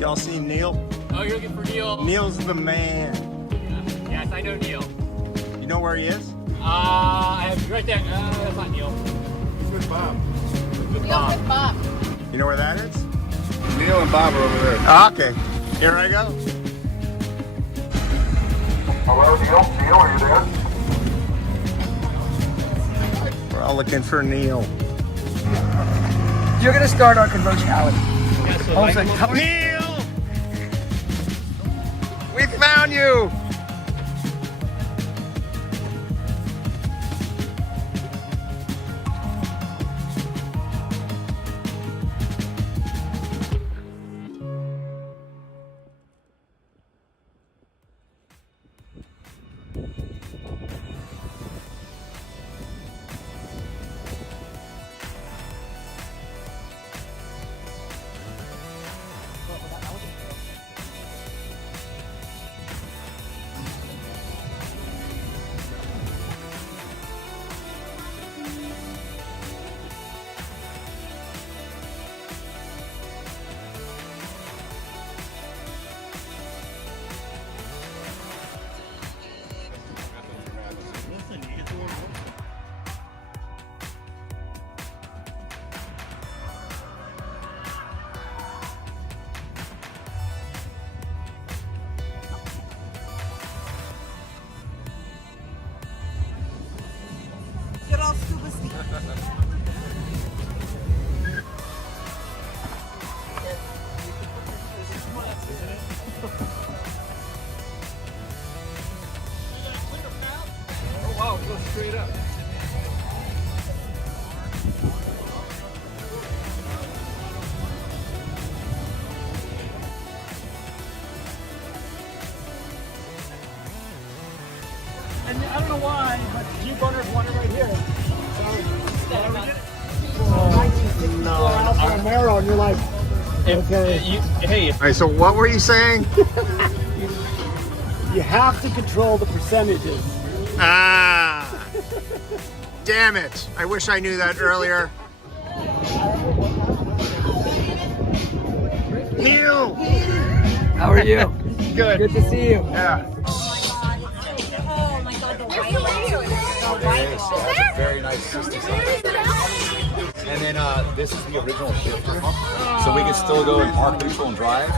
Y'all seen Neil? Oh, you're looking for Neil? Neil's the man. Yes, I know Neil. You know where he is? Right there. That's not Neil. He's with Bob. With Neil's with Bob. You know where that is? Neil and Bob are over there. Okay, here I go. Hello, Neil? Neil, are you there? We're all looking for Neil. You're gonna start our conversionality. Yeah, so All of a sudden, Neil! We found you! Get all scuba ski. Oh, wow, it goes straight up. and I don't know why, but Jeep owners want it right here. No. Alpha Romero, and you're like, okay. Hey, All right, so what were you saying? You have to control the percentages. Ah! Damn it! I wish I knew that earlier. Neil! How are you? Good. Good to see you. Yeah. Oh my god, the white wall. The white wall. That's a very nice system. And then this is the original shifter. So we can still go and park neutral and drive.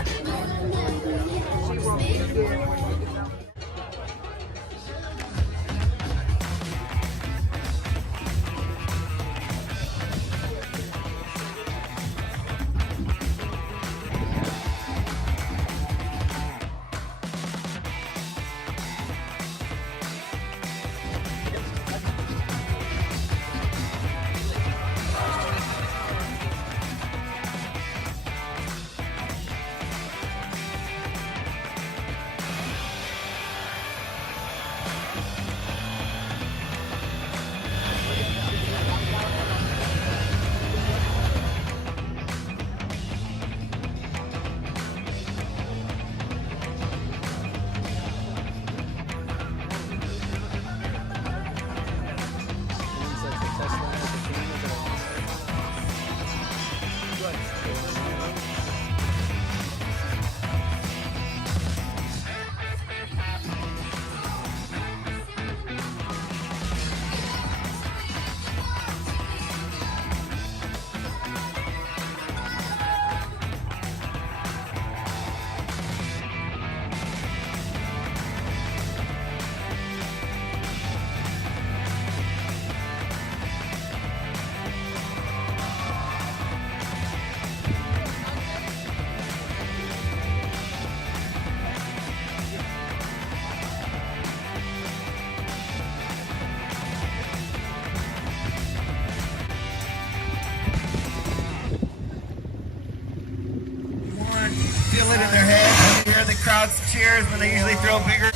Feel it in their head. You hear the crowd's cheers when they usually throw bigger.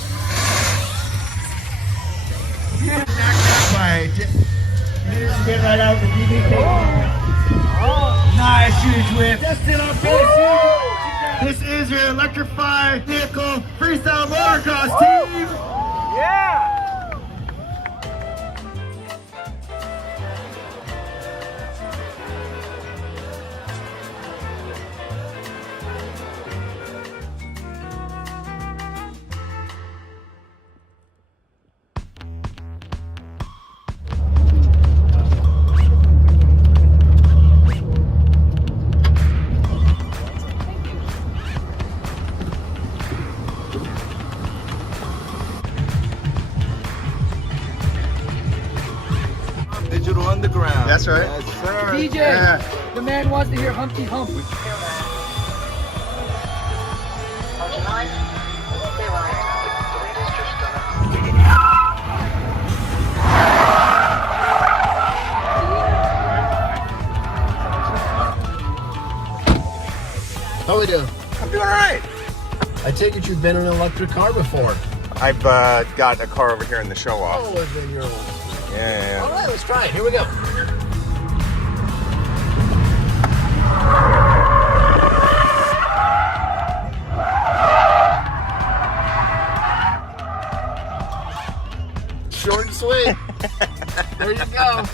Knocked out by get right out the DB. Nice huge whip. Justin on finish. This is your Electrify Vehicle Freestyle Motocross team. Yeah! on the ground. That's right. Yes, sir. DJ, Yeah. the man wants to hear Humpty Hump. How we doing? I'm doing all right. I take it you've been in an electric car before. I've got a car over here in the show off. Oh, then you're... Yeah. All right, let's try it. Here we go. Short and sweet. There you go.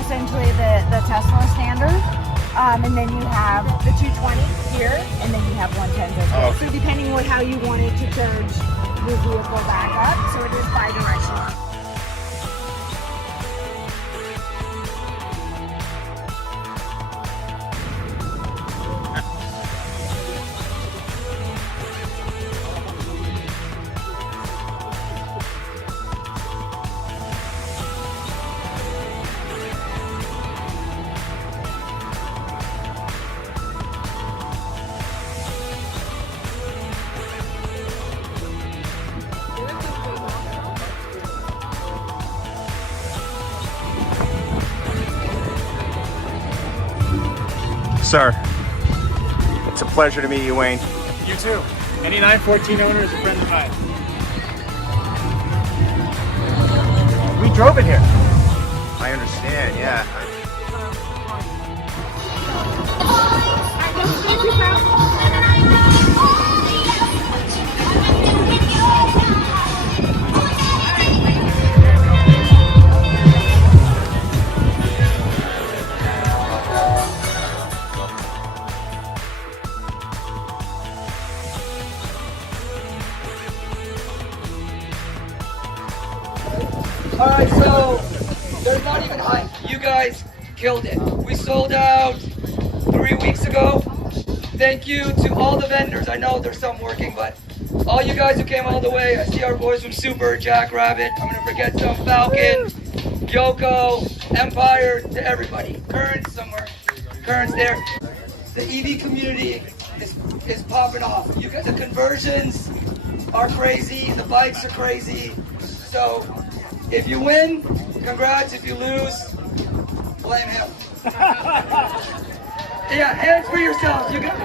Essentially the Tesla standard. And then you have the 220 here, and then you have 110s as well. So depending on how you want it to charge your vehicle back up, so it is bi-directional. Sir, it's a pleasure to meet you, Wayne. You too. Any 914 owner is a friend of mine. We drove it here. I understand, yeah. Alright, so there's not even hype. You guys killed it. We sold out 3 weeks ago. Thank you to all the vendors. I know there's some working, but all you guys who came all the way. I see our boys from Super, Jackrabbit. I'm gonna forget some, Falcon, Yoko, Empire, to everybody. Currents somewhere. Currents there. The EV community is popping off. You got the conversions are crazy, the bikes are crazy. So if you win, congrats. If you lose, blame him. Yeah, hands for yourselves. You got.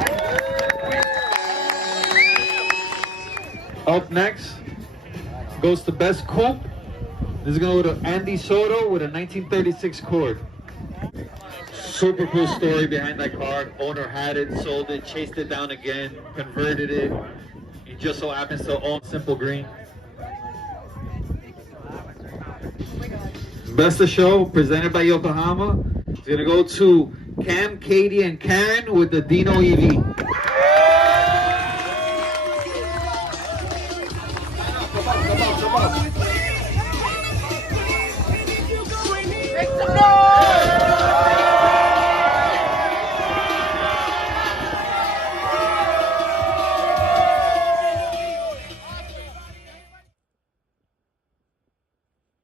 Up next goes the best coupe. This is going to go to Andy Soto with a 1936 Cord. Super cool story behind that car. Owner had it, sold it, chased it down again, converted it. He just so happens to own Simple Green. Best of show, presented by Yokohama. It's going to go to Cam, Katie, and Karen with the Dino EV.